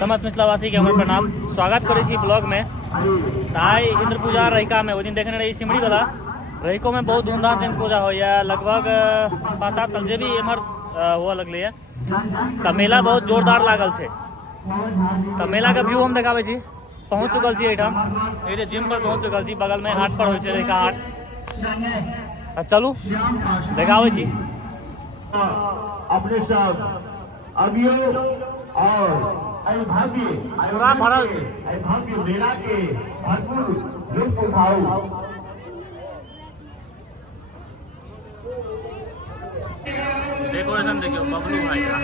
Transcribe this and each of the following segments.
समस्त मिथिलावासी के हमर प्रणाम। स्वागत करै छी ब्लॉग में। आइ इंद्र पूजा रहिका में, ओहि दिन देखने रही सिमरी वाला रहिको में बहुत धूमधाम से इंद्र पूजा होइया। लगभग 5-7 साल जे भी एम्हर हुआ लगलै है तऽ मेला बहुत जोरदार लागल छै। तऽ मेला के व्यू हम देखाबै छी। पहुँच चुकल छी एहिठाम, ये जिम पर पहुँच चुकल छी। बगल में हाट पर होइ छै रहिका हाट। चलू देखाबै छी। अपने सब अभियो और पूरा भरल छै। भाग्य मेला के भरपूर लुत्फ उठाओ। डेकोरेशन देखियो बबलू भाई का।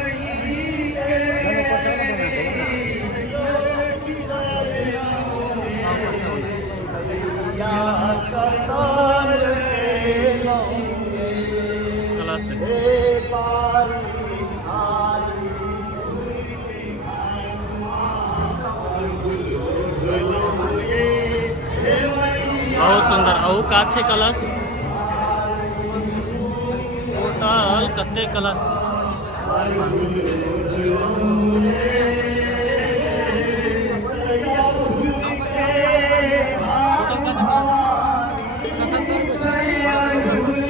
कलश बहुत सुंदर। अहू काज छै कलश। टोटल कते कलश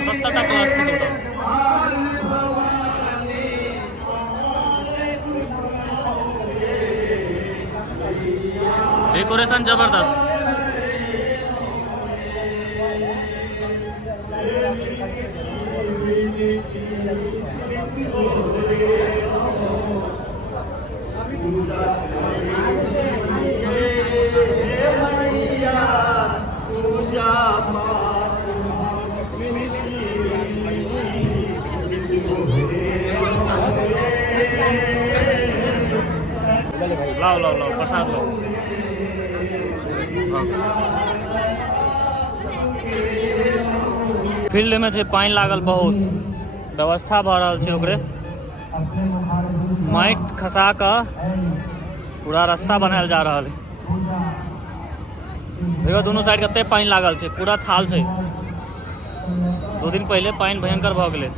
सत्तरटा कलश छै टोटल। डेकोरेशन जबरदस्त। लाओ लाओ लाओ प्रसाद लो। फील्ड में छै पानी लागल बहुत, व्यवस्था भ रहल छै ओकरे। माटि खसा कऽ पूरा रास्ता बनायल जा रहल है। देखो दोनों साइड कते पानी लागल छै, पूरा थाल छै। 2 दिन पहले पानी भयंकर भ गेलै।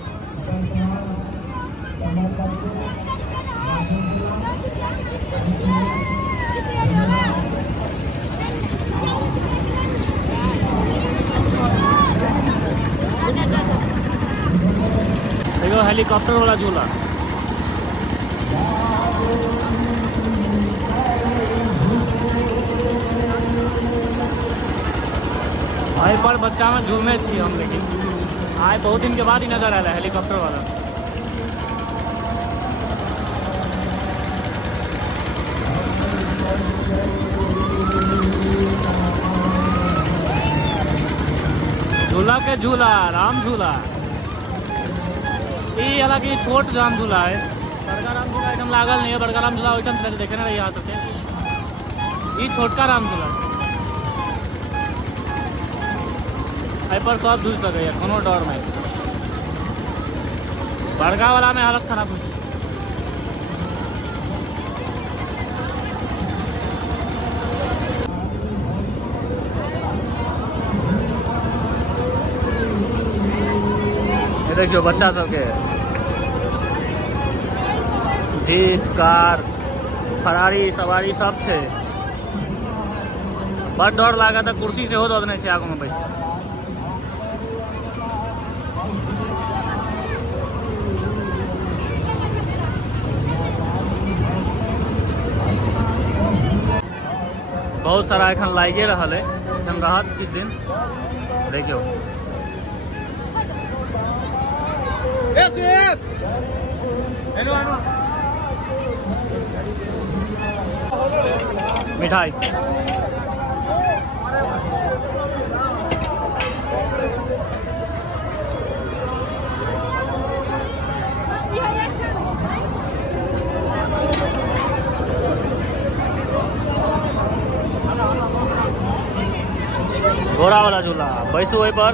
देखो हेलीकॉप्टर वाला झूला। आई पर बच्चा में झूमे छी हम, लेकिन आज बहुत दिन के बाद ही नजर आया हेलीकॉप्टर वाला। झूला के झूला राम झूला। ये हालांकि छोट राम झूला है, बड़का राम झूला एकदम लागल नहीं है। बड़का राम झूला वही देखे ना रही आ सके। ये छोटका राम झूला एहि पर सब झूल सके, कोनो डर नहीं। बड़का वाला में हालत खराब हो। देखियो बच्चा सबके जीप कार फरारी सवारी सब छै। बड़ डर लागा था। कुर्सी से हो दो देने छै आगू में बैठ। बहुत सारा एखन लागे रहल है, एकदम रहत किछ दिन। देखियो मिठाई घोड़ा वाला झूला बैसू ओहि पर।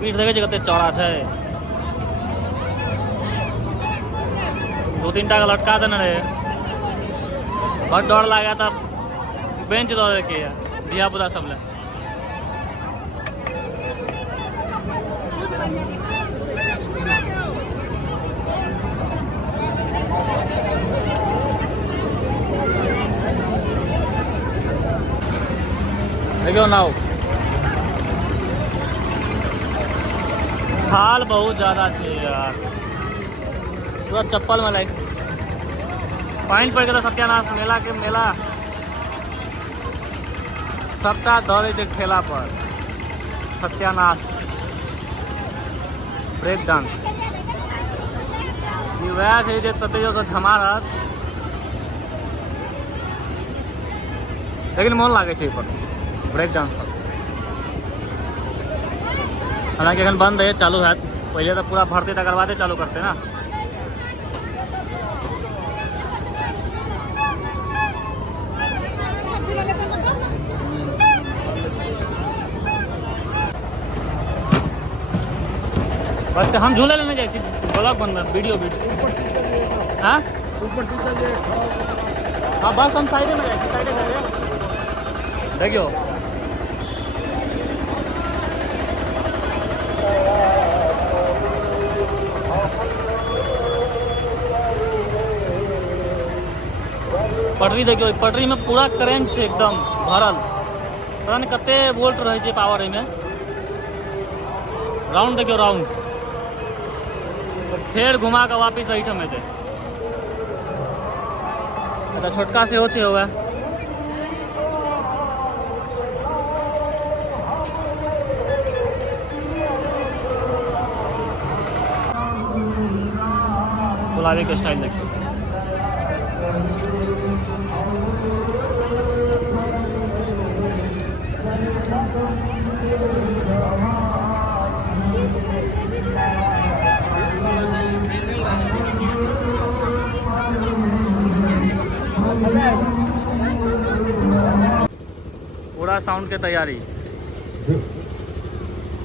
पीठ देखे छै कते चौड़ा छै। 2-3 टा लटका देने रहे। बड़ डर लगा था। बेंच दो देखे धिया पुता सब ले। देखियो नाव थाल बहुत ज़्यादा है यार, पूरा चप्पल में लाइक पानी पड़ गया सत्यानाश। मेला के मेला सबटा दौड़े थे ठेला पर, सत्यानाश। ब्रेक डांस वह है जो तते जो झमा रहा, लेकिन मन लागे छै पर ब्रेक डांस पर। हालांकि अखन बंद है, चालू है। पहले तो पूरा भरते तक बादे चालू करते ना। बस हम झूले लेने जाए ब्लॉग बन वीडियो हाँ हाँ बस हम साइडे में जाए, साइडे जाए। देखियो पटरी देखियो, पटरी में पूरा करेंट से एकदम भरल, पता नहीं कते वोल्ट रहे छै पावर में। राउंड देखियो राउंड, फिर घुमा के वापिस एहिठाम एतै। अच्छा छोटका से हो छै हुआ गुलाबी के स्टाइल देखिए। पूरा साउंड की तैयारी।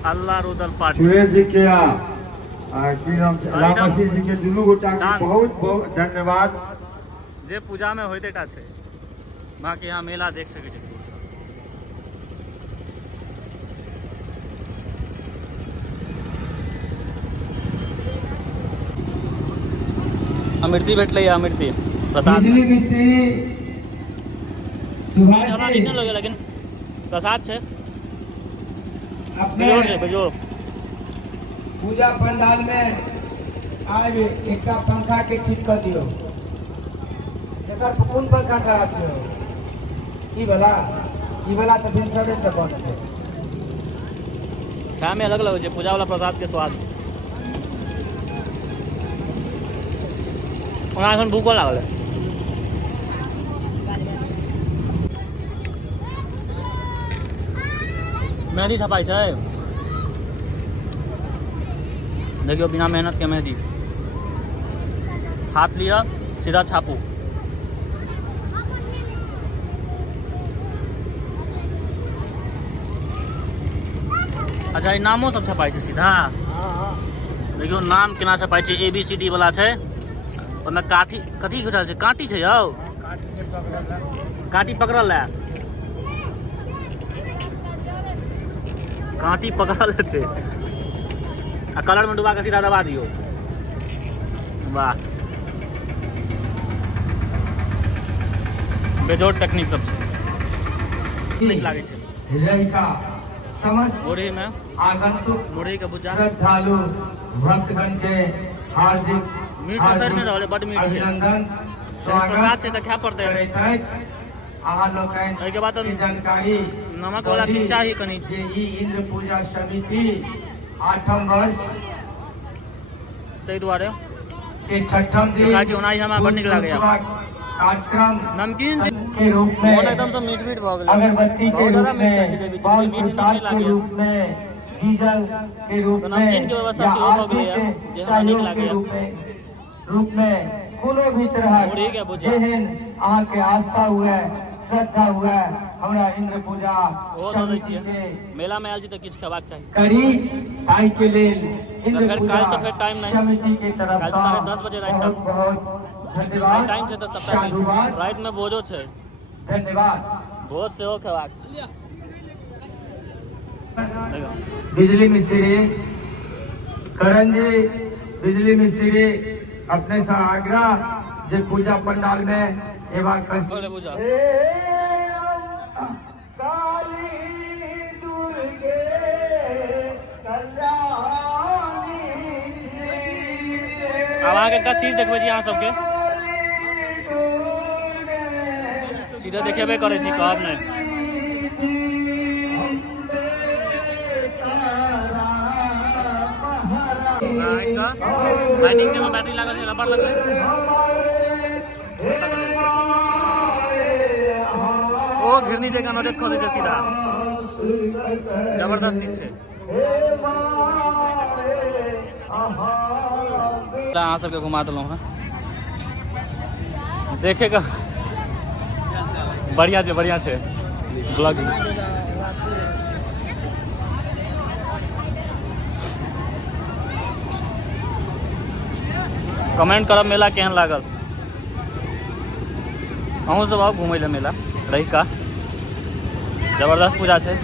अल्लाह रुदल पार्टी सुरेश जी के की नाम छै रामसी जी के दुनू गोटा के बहुत बहुत धन्यवाद। जे पूजा में होते टा छै, बाकी यहाँ मेला देख सके छै। अमृति भेटलै, अमृति प्रसाद चना निकल लगे, लेकिन प्रसाद है बेजोड़। पूजा पंडाल में आज एक पंखा के ठीक कर दियो। कौन पंखा खराब है? ई वाला तो दिन सबे से बंद है। खाए में अलग अलग है पूजा वाला प्रसाद के स्वाद। एखन भूखो लागल है। मेहंदी छपाई है, देखियो बिना मेहनत के मेहंदी। हाथ लिया सीधा छापू। अच्छा ये नामो सब छपाई है सीधा। देखियो नाम केना छपाई है, ABCD वाला है। ओमे काठी कथी भेटल छै? काटी छै यौ, काटी पकड़ल है, काटी पकड़ल छै आ कलर में डुबा के सीधा दबा दियो। वाह बेजोड़ टेक्निक सब छै, नीक लागे छै। लड़का समस्त मुरही में आगंतुक मुरही के भुजा, श्रद्धालु भक्तगण के हार्दिक मीठ सर में रहले, बड मीठ छै। अभिनंदन प्रसाद स्वागत छै त खाय पड़तै। करैत अछि। अहाँ लोकनि एहिके बाद के जानकारी नमक वाला की चाही कनी। जे ई इंद्र पूजा समिति 8म वर्ष ताहि दुआरे के 6म दिन खाइ छी, ओनाही हमरा बड नीक लागैया। कार्यक्रम नमकीन के रूप मोन में एकदम से मीठ मीठ भ गेलै, अगरबत्ती के बहुत रूप ज्यादा मीठ में छै बीच बाल में, मीठ नीक प्रसाद नहीं के लागैया। रूप में डीजल के रूप तो में नमकीन के व्यवस्था या सेहो भ आरती गेलैया, के जे हमरा नीक सहयोग के लागैया। रूप में कोनो भी तरह मुरही के भुजिया। जेहन अहाँ के आस्था हुए, श्रद्धा हुए, हमरा इंद्र पूजा ओहो दऽ दै समिति छियै। के मेला में आयल छी तऽ किछु खेबाक चाही। करी ताई के लेल इंद्र फेर पूजा काल्हि से फेर टाइम नहीं। समिति के तरफ काल्हि से 10:30 बजे राति बहुत तक। बहुत धन्यवाद, टाइम छै तऽ सबटा साधुवाद, राति में भोजो छै, धन्यवाद। भोज सेहो खेबाक छै। बिजली मिस्त्री करण जी, बिजली मिस्त्री अपने से आग्रह जे पूजा पंडाल में एवं कष्ट बोले बुझा अब अहाँ एक चीज देखबै छी अहाँ सबके सीधे देखेबे करै छी कहब नहीं। बैटिंग में बैटरी लागल छै, रबर लगल ओ घिरनी जगह नजर खोजे छै सीधा, जबरदस्त चीज छै। अहाँ सबके घुमा देलहुँ हैं, देखेगा बढ़िया छै ब्लॉगिंग। कमेंट करब मेला केहन लागल, अहूँ सब आउ घूमय लए मेला रहिका, जबरदस्त पूजा छै।